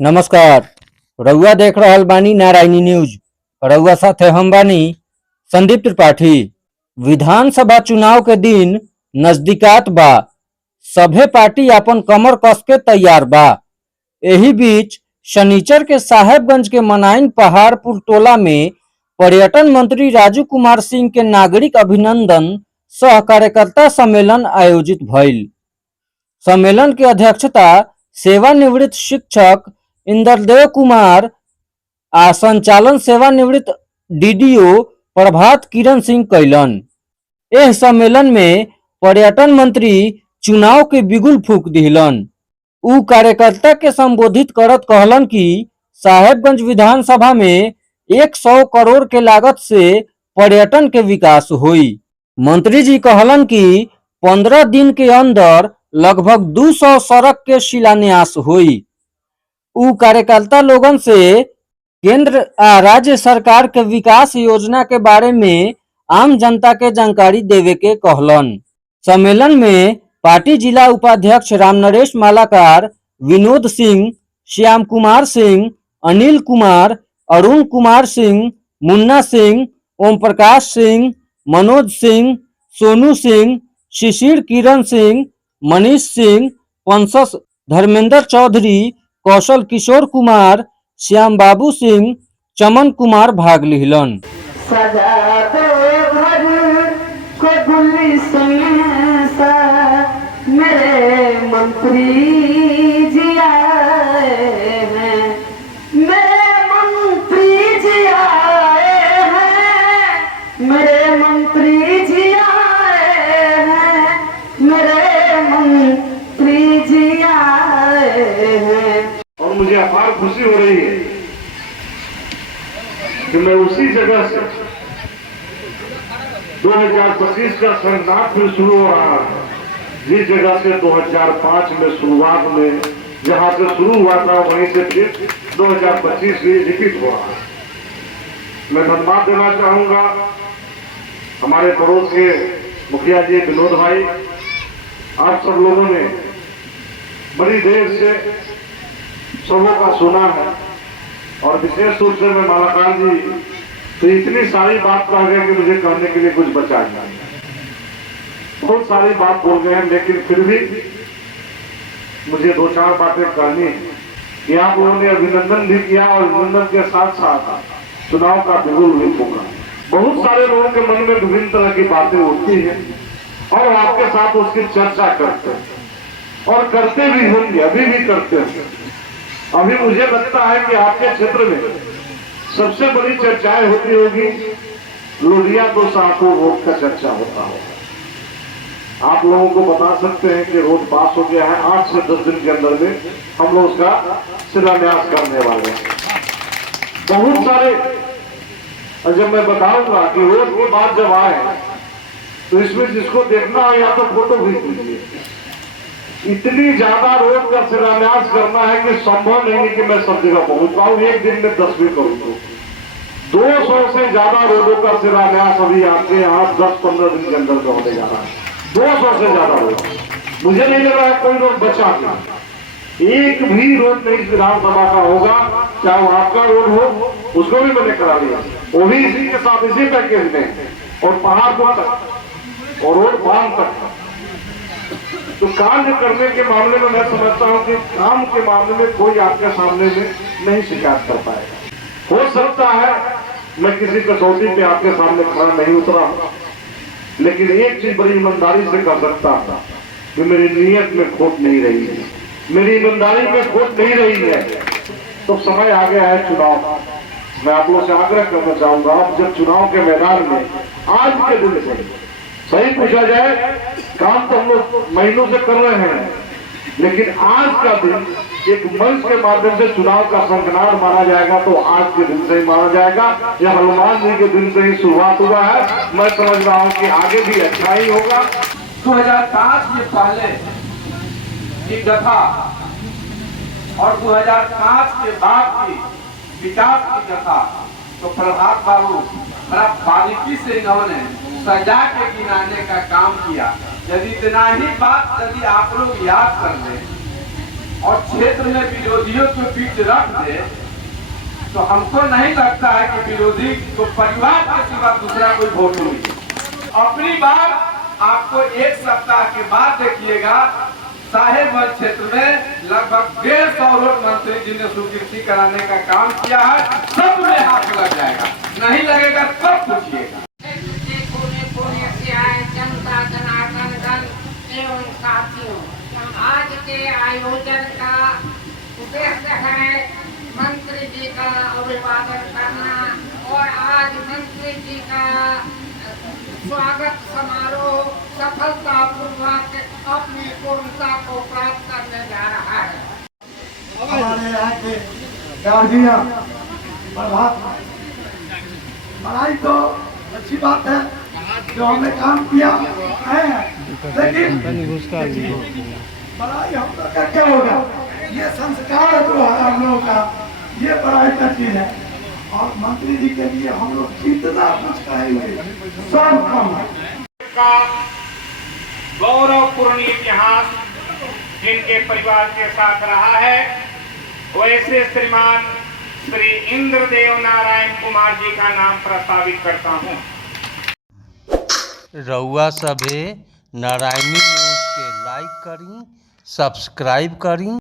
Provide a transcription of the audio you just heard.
नमस्कार। रउआ देख रहल बानी नारायणी न्यूज। रउआ साथे हम बानी संदीप त्रिपाठी। विधानसभा चुनाव के दिन नजदीकात बा। सभे पार्टी अपन कमर कस के तैयार बा। एही बीच शनिचर के साहेबगंज के मनाइन पहाड़पुर टोला में पर्यटन मंत्री राजू कुमार सिंह के नागरिक अभिनंदन सह कार्यकर्ता सम्मेलन आयोजित भइल। सम्मेलन की अध्यक्षता सेवानिवृत्त शिक्षक इंद्रदेव कुमार आ संचालन सेवानिवृत्त डीडीओ प्रभात किरण सिंह कैलन। एह सम्मेलन में पर्यटन मंत्री चुनाव के बिगुल फूक दिलन। उ कार्यकर्ता के संबोधित करत कहलन कि साहेबगंज विधानसभा में 100 करोड़ के लागत से पर्यटन के विकास हुई। मंत्री जी कहलन कि 15 दिन के अंदर लगभग 200 सड़क के शिलान्यास हुई। उ कार्यकर्ता लोगन से केंद्र आ राज्य सरकार के विकास योजना के बारे में आम जनता के जानकारी देवे के कहलन। सम्मेलन में पार्टी जिला उपाध्यक्ष रामनरेश मालाकार, विनोद सिंह, श्याम कुमार सिंह, अनिल कुमार, अरुण कुमार सिंह, मुन्ना सिंह, ओम प्रकाश सिंह, मनोज सिंह, सोनू सिंह, शिशिर किरण सिंह, मनीष सिंह, पंसस धर्मेंद्र चौधरी, कौशल किशोर कुमार, श्याम बाबू सिंह, चमन कुमार भाग लिहलन। मेरे मंत्री जी आए हैं, मेरे मंत्री जी आए हैं, मेरे मंत्री जी आए हैं, मेरे मंत्री जी आए हैं। और मुझे अपार खुशी हो रही है कि मैं उसी जगह से 2025 का संघात फिर शुरू हो रहा है, जिस जगह से 2005 में शुरुआत में जहां से शुरू हुआ था वहीं से फिर 2025 भी रिपीट हो रहा है। मैं धन्यवाद देना चाहूंगा हमारे पड़ोस के मुखिया जी विनोद भाई। आप सब लोगों ने बड़ी देर से सबों का सुना है और विशेष रूप से मैं मालाकार जी तो इतनी सारी बात कह गए कि मुझे कहने के लिए कुछ बचा नहीं। बहुत सारी बात बोल गए हैं, लेकिन फिर भी मुझे 2-4 बातें कहनी है कि आप लोगों ने अभिनंदन भी किया और अभिनंदन के साथ साथ चुनाव का बिगुल भी फूका। बहुत सारे लोगों के मन में विभिन्न तरह की बातें होती है और आपके साथ उसकी चर्चा करते हैं और करते भी होंगे, अभी भी करते हैं। अभी मुझे लगता है कि आपके क्षेत्र में सबसे बड़ी चर्चाएं होती होगी लोहिया तो शाहपुर रोड का चर्चा होता होगा। आप लोगों को बता सकते हैं कि रोड पास हो गया है। 8 से 10 दिन के अंदर में हम लोग उसका शिलान्यास करने वाले हैं। बहुत सारे जब मैं बताऊंगा कि रोड की बात जब आए तो इसमें जिसको देखना है या तो फोटो खींच लीजिए। इतनी ज्यादा रोड का शिलान्यास करना है कि संभव नहीं है कि मैं सब जगह पहुंच पाऊं। एक दिन में 10 भी करूँ तो 200 से ज्यादा रोडों का शिलान्यास अभी आपके यहाँ 10-15 दिन के अंदर में होने जा रहा है। 200 से ज्यादा रोड। मुझे नहीं लग रहा है कोई रोड बचा नहीं। एक भी रोड नहीं विधानसभा का होगा, चाहे वो आपका रोड हो, उसको भी मैंने करा लिया, वो भी इसी के साथ इसी पैकेज में, और पहाड़पुर तक और रोड बांध तक। तो कार्य करने के मामले में मैं समझता हूं कि काम के मामले में कोई आपके सामने में नहीं शिकायत कर पाएगा। हो सकता है मैं किसी कसौटी पे आपके सामने खड़ा नहीं उतरा, लेकिन एक चीज बड़ी ईमानदारी से कर सकता था कि मेरी नीयत में खोट नहीं रही है, मेरी ईमानदारी में खोट नहीं रही है। तो समय आ गया है चुनाव। मैं आप लोगों से आग्रह करना चाहूंगा, आप जब चुनाव के मैदान में आज के दिन से सही पूछा जाए, काम तो हम लोग महीनों से कर रहे हैं, लेकिन आज का दिन एक मंच के माध्यम से चुनाव का संकनार माना जाएगा तो आज के दिन से ही माना जाएगा। यह हनुमान जी के दिन से ही शुरुआत हुआ है। मैं समझ रहा हूँ कि आगे भी अच्छा ही होगा। 2005 के पहले की कथा और 2005 के बाद की विकास की कथा तो प्रभात बाबू बड़ा बारीकी से इन्होंने सजा के गिनाने का काम किया। यदि इतना ही बात यदि आप लोग याद कर लें और क्षेत्र में विरोधियों को बीच रख दे, तो हमको नहीं लगता है कि विरोधी को परिवार के सिवा दूसरा कोई वोट मिले। अपनी बार आपको एक सप्ताह के बाद देखिएगा, साहेबगंज क्षेत्र में लगभग 150 रोड मंत्री जी ने स्वीकृति कराने का काम किया है, सब में हाथ लग जाएगा, नहीं लगेगा तब पूछिएगा। जनता जनार्दन गण एवं साथियों, आज के आयोजन का उद्देश्य है मंत्री जी का अभिवादन करना और आज मंत्री जी का स्वागत समारोह सफलतापूर्वक अपनी पूर्णता को प्राप्त करने जा रहा है। हमारे यहाँ के गार्जियन प्रभात पढ़ाई तो अच्छी बात है जो हमने काम किया है, लेकिन पढ़ाई हम लोग का क्या होगा, ये संस्कार जो है हम लोगों का, ये पढ़ाई का चीज है। और मंत्री जी के लिए हम लोग कितना कुछ कहेंगे, सब कम है। का गौरवपूर्ण इतिहास जिनके परिवार के साथ रहा है, वैसे श्रीमान श्री इंद्रदेव नारायण कुमार जी का नाम प्रस्तावित करता हूँ। रउआ सभे नारायणी न्यूज़ के लाइक करी, सब्सक्राइब करी।